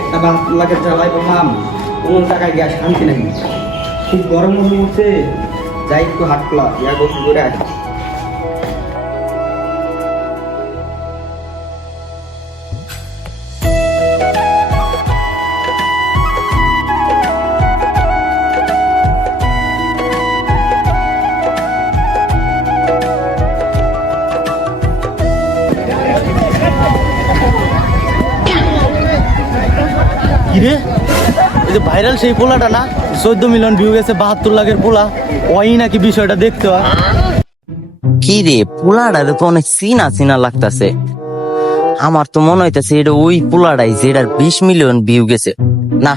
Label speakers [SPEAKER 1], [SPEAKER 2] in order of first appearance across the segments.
[SPEAKER 1] একটা বাহাত্তর লাখের চালাই বললাম কোনো টাকায় গ্যাস শান্তি নাই। খুব গরম মনে হচ্ছে যাই একটু হাট খোলা ইয়া গোসল করে আসি।
[SPEAKER 2] কিরে এই যে ভাইরাল সেই পোলাটা না? চোদ্দ মিলিয়ন ভিউ গেছে, বাহাত্তর লাখের পোলা। ওই নাকি বিষয়টা দেখতে হয়।
[SPEAKER 3] কি রে পোলাটা তো অনেক চিনা চিনা লাগতাছে। আমার তো মনে হইতাছে এটা ওই পোলাটাই যেটার বিশ মিলিয়ন ভিউ গেছে। না,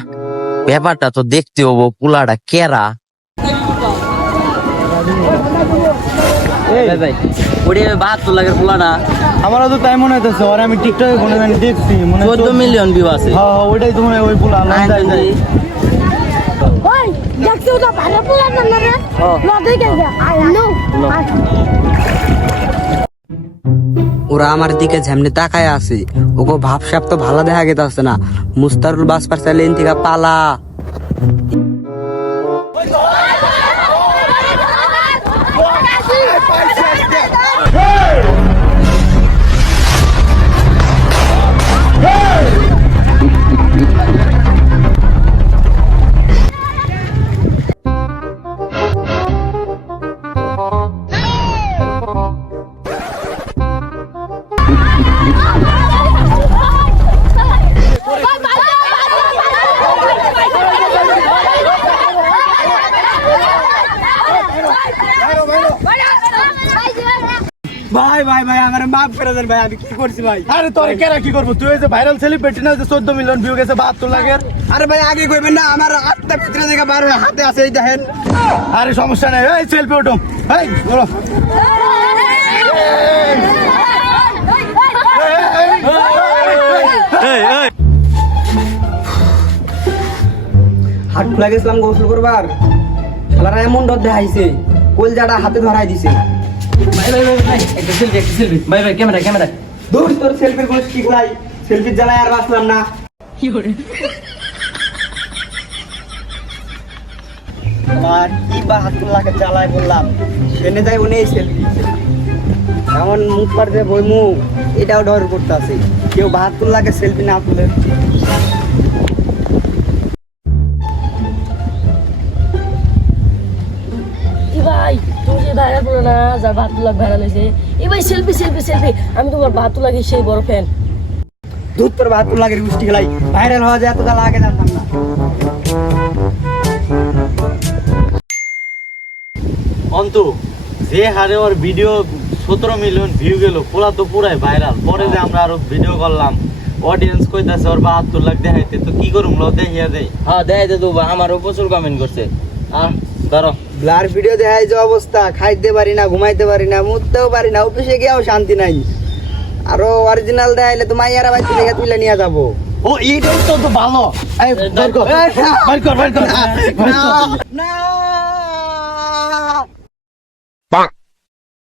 [SPEAKER 3] ব্যাপারটা তো দেখতে হব, পোলাটা কেরা?
[SPEAKER 2] আমারও তো তাই মনে হইতেছে ওর আমি টিকটকে কোনো জানি দেখছি মনে
[SPEAKER 3] চোদ্দ মিলিয়ন ভিউ আছে।
[SPEAKER 2] হ্যাঁ হ্যাঁ, ওইটাই তো মনে হয় ওই পোলা
[SPEAKER 3] আয়
[SPEAKER 2] যাই যাই
[SPEAKER 4] ওই দেখছ তো ভালো পোলা না রে? না দেখে আই নো
[SPEAKER 5] ওরা আমার দিকে ঝেমনি তাকায় আছে ওকে ভাবসাব তো ভালো দেখা গেছে না। মুস্তারুল বাস পারছে লেন থেকে পালা।
[SPEAKER 1] ভাই ভাই ভাই আমার মাফ করে দেন ভাই আমি কি করছি ভাই?
[SPEAKER 2] আরে তোর কেরা কি করব? তুই যে ভাইরাল সেলিব্রিটি না যে চোদ্দ মিলিয়ন ভিউ গেছে বাহাত্তর লাখের?
[SPEAKER 1] আরে ভাই আগে কইবেন না আমার আটটা ভিতরে থেকে বার হাতে আছে এই দেখেন।
[SPEAKER 2] আরে সমস্যা নেই এই সেলফি ওঠো এই বলো।
[SPEAKER 1] হাট খোলা গেছিলাম গোসল করবার। শালারা এমন ডর দেখাইছে কলজাটা হাতে ধরাই দিছে। সেলফির কোনো ঠিক নাই আর বাঁচলাম না। কি লাখের জ্বালায় বললাম। উনি সেলফি এমন মুখ পাড়তে বই মুখ এটাও ডর করতে আছে কেউ বাহাত্তর লাখের সেলফি না তুলে।
[SPEAKER 6] বলো না যার বাহাত্তর লাখ ভাইরাল হয়েছে এ ভাই সেলফি সেলফি সেলফি আমি তোমার সেই বড় ফ্যান
[SPEAKER 1] দুধ তোর গোষ্ঠী খেলাই। ভাইরাল হওয়া যায় এত জ্বালা আগে জানতাম না।
[SPEAKER 2] অন্তু যে হারে ওর ভিডিও সতেরো মিলিয়ন ভিউ গেল পোলা তো পুরাই ভাইরাল পরে যে আমরা আরও ভিডিও করলাম অডিয়েন্স কইতাছে ওর বাহাত্তর লাখ দেখাইতে। তো কি করুম লো দেখিয়া দেই।
[SPEAKER 3] হ্যাঁ দেয় দে দেবো আমারও প্রচুর কমেন্ট করছে। আহ ধরো।
[SPEAKER 1] ব্লার ভিডিও দেখাই যে অবস্থা খাইতে পারি না ঘুমাইতে পারি না মুততেও পারি না অফিসে গিয়েও শান্তি নাই। আরও অরিজিনাল দেখাইলে তো মাইয়ারা বাচ্চা দেখে তুলে নিয়ে যাব।
[SPEAKER 2] ও এইটাই তো ভালো। এই বের কর বের কর বের কর। বের
[SPEAKER 1] না।